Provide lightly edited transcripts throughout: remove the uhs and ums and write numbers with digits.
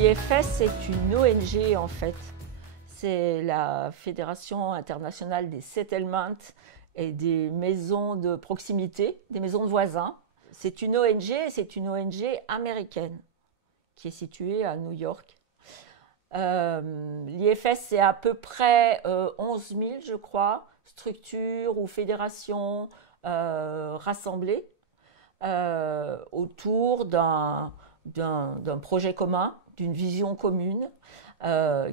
L'IFS, c'est une ONG en fait. C'est la Fédération internationale des settlements et des maisons de proximité, des maisons de voisins. C'est une ONG américaine qui est située à New York. L'IFS, c'est à peu près 11 000, je crois, structures ou fédérations rassemblées autour d'un projet commun, d'une vision commune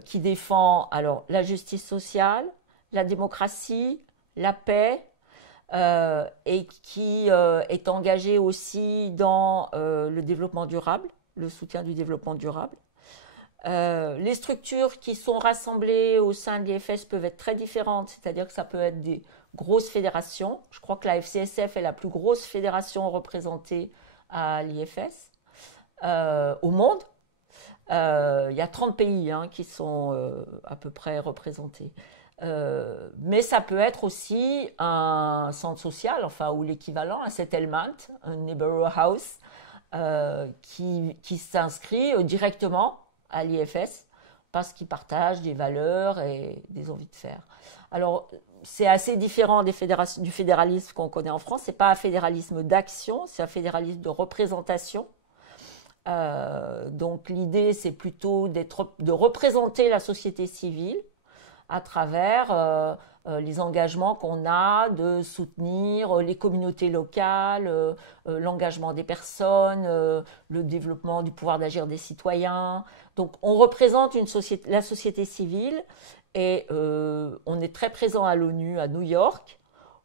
qui défend alors la justice sociale, la démocratie, la paix et qui est engagé aussi dans le développement durable, le soutien du développement durable. Les structures qui sont rassemblées au sein de l'IFS peuvent être très différentes, c'est-à-dire que ça peut être des grosses fédérations. Je crois que la FCSF est la plus grosse fédération représentée à l'IFS au monde. Il y a 30 pays qui sont à peu près représentés. Mais ça peut être aussi un centre social, enfin, ou l'équivalent, un settlement, un neighborhood house, qui s'inscrit directement à l'IFS parce qu'ils partagent des valeurs et des envies de faire. Alors, c'est assez différent du fédéralisme qu'on connaît en France. Ce n'est pas un fédéralisme d'action, c'est un fédéralisme de représentation. Donc l'idée, c'est plutôt de représenter la société civile à travers les engagements qu'on a de soutenir les communautés locales, l'engagement des personnes, le développement du pouvoir d'agir des citoyens. Donc on représente la société civile et on est très présent à l'ONU à New York,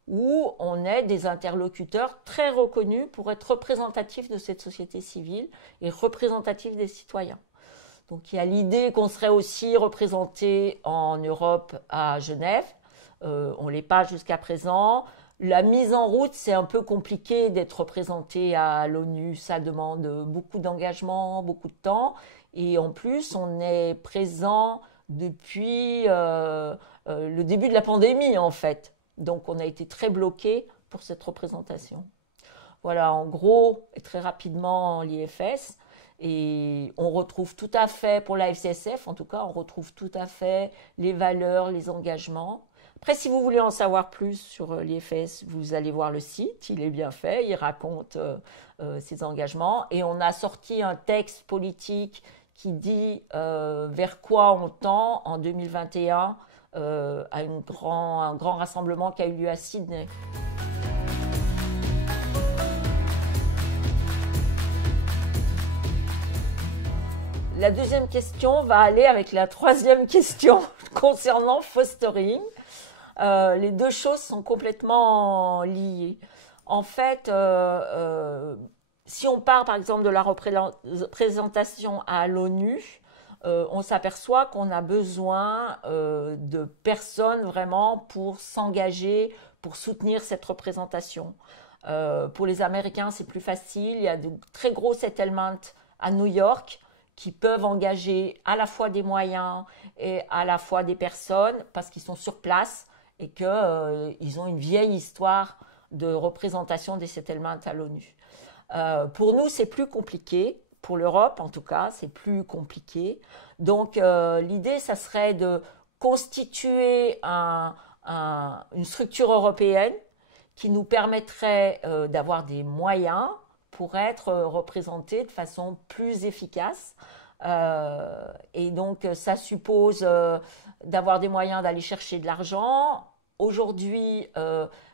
où on est des interlocuteurs très reconnus pour être représentatifs de cette société civile et représentatifs des citoyens. Donc il y a l'idée qu'on serait aussi représenté en Europe à Genève. On ne l'est pas jusqu'à présent. La mise en route, c'est un peu compliqué d'être représenté à l'ONU. Ça demande beaucoup d'engagement, beaucoup de temps. Et en plus, on est présent depuis le début de la pandémie, en fait. Donc on a été très bloqué pour cette représentation. Voilà, en gros, et très rapidement, l'IFS. Et on retrouve tout à fait, pour la FCSF en tout cas, on retrouve tout à fait les valeurs, les engagements. Après, si vous voulez en savoir plus sur l'IFS, vous allez voir le site, il est bien fait, il raconte ses engagements. Et on a sorti un texte politique qui dit vers quoi on tend en 2021 à un grand rassemblement qui a eu lieu à Sydney. La deuxième question va aller avec la troisième question concernant fostering. Les deux choses sont complètement liées. En fait, si on part par exemple de la représentation à l'ONU, on s'aperçoit qu'on a besoin de personnes vraiment pour s'engager, pour soutenir cette représentation. Pour les Américains, c'est plus facile. Il y a de très gros settlements à New York qui peuvent engager à la fois des moyens et à la fois des personnes parce qu'ils sont sur place et qu'ils ont une vieille histoire de représentation des settlements à l'ONU. Pour nous, c'est plus compliqué. Pour l'Europe, en tout cas, c'est plus compliqué. Donc, l'idée, ça serait de constituer une structure européenne qui nous permettrait d'avoir des moyens pour être représentés de façon plus efficace. Et donc, ça suppose d'avoir des moyens d'aller chercher de l'argent. Aujourd'hui,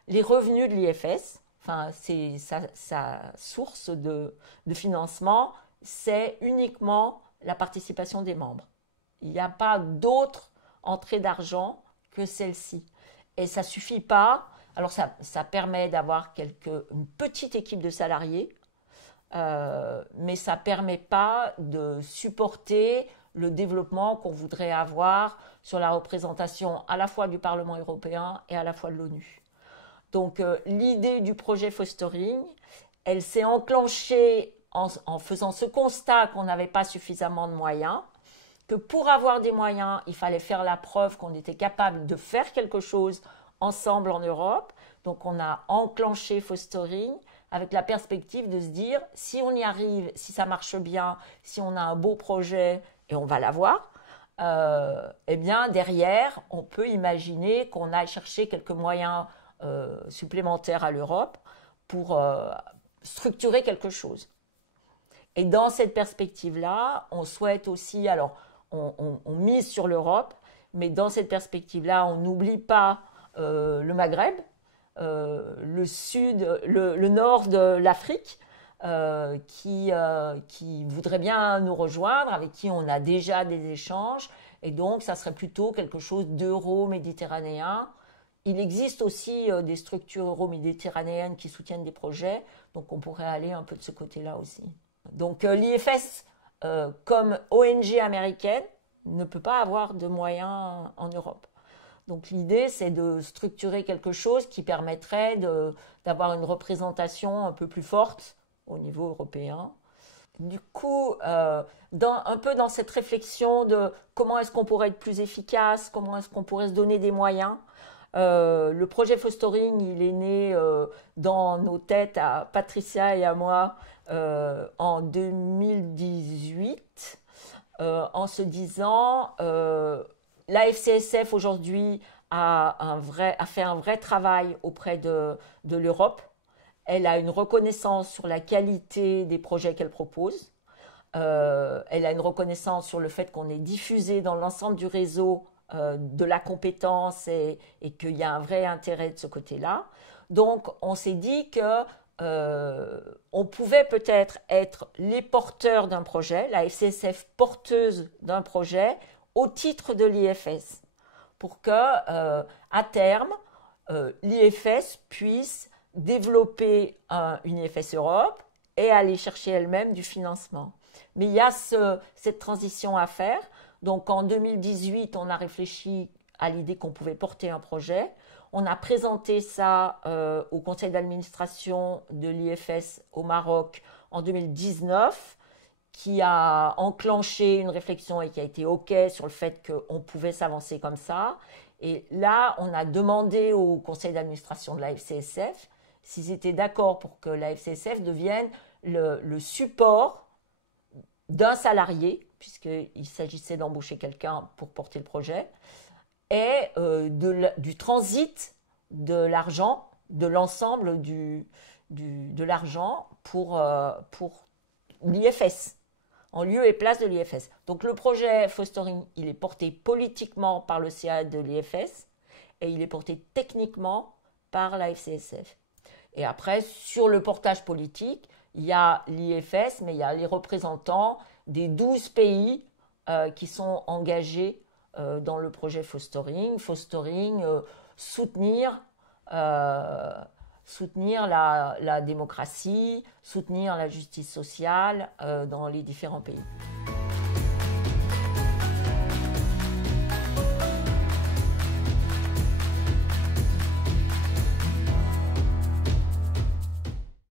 les revenus de l'IFS, enfin, c'est sa source de financement, c'est uniquement la participation des membres. Il n'y a pas d'autre entrée d'argent que celle-ci. Et ça ne suffit pas. Alors, ça permet d'avoir une petite équipe de salariés, mais ça ne permet pas de supporter le développement qu'on voudrait avoir sur la représentation à la fois du Parlement européen et à la fois de l'ONU. Donc l'idée du projet Fostering, elle s'est enclenchée en faisant ce constat qu'on n'avait pas suffisamment de moyens, que pour avoir des moyens, il fallait faire la preuve qu'on était capable de faire quelque chose ensemble en Europe. Donc on a enclenché Fostering avec la perspective de se dire, si on y arrive, si ça marche bien, si on a un beau projet et on va l'avoir, eh bien derrière, on peut imaginer qu'on aille chercher quelques moyens supplémentaires à l'Europe pour structurer quelque chose. Et dans cette perspective-là, on souhaite aussi, alors on mise sur l'Europe, mais dans cette perspective-là, on n'oublie pas le Maghreb, le sud, le nord de l'Afrique, qui voudrait bien nous rejoindre, avec qui on a déjà des échanges, et donc ça serait plutôt quelque chose d'euro-méditerranéen. Il existe aussi des structures euro-méditerranéennes qui soutiennent des projets, donc on pourrait aller un peu de ce côté-là aussi. Donc l'IFS, comme ONG américaine, ne peut pas avoir de moyens en Europe. Donc l'idée, c'est de structurer quelque chose qui permettrait d'avoir une représentation un peu plus forte au niveau européen. Du coup, un peu dans cette réflexion de comment est-ce qu'on pourrait être plus efficace, comment est-ce qu'on pourrait se donner des moyens, le projet Fostering, il est né dans nos têtes à Patricia et à moi en 2018, en se disant la FCSF aujourd'hui a fait un vrai travail auprès de l'Europe. Elle a une reconnaissance sur la qualité des projets qu'elle propose. Elle a une reconnaissance sur le fait qu'on est diffusé dans l'ensemble du réseau de la compétence et qu'il y a un vrai intérêt de ce côté-là. Donc, on s'est dit que on pouvait peut-être être les porteurs d'un projet, la FCSF porteuse d'un projet au titre de l'IFS, pour que, à terme, l'IFS puisse développer une IFS Europe et aller chercher elle-même du financement. Mais il y a cette transition à faire. Donc en 2018, on a réfléchi à l'idée qu'on pouvait porter un projet. On a présenté ça au conseil d'administration de l'IFS au Maroc en 2019, qui a enclenché une réflexion et qui a été OK sur le fait qu'on pouvait s'avancer comme ça. Et là, on a demandé au conseil d'administration de la FCSF s'ils étaient d'accord pour que la FCSF devienne le support d'un salarié, puisqu'il s'agissait d'embaucher quelqu'un pour porter le projet, et du transit de l'argent, de l'ensemble de l'argent pour l'IFS, en lieu et place de l'IFS. Donc le projet Fostering, il est porté politiquement par le CA de l'IFS, et il est porté techniquement par la FCSF. Et après, sur le portage politique, il y a l'IFS, mais il y a les représentants des 12 pays qui sont engagés dans le projet Fostering. Fostering, soutenir la démocratie, soutenir la justice sociale dans les différents pays.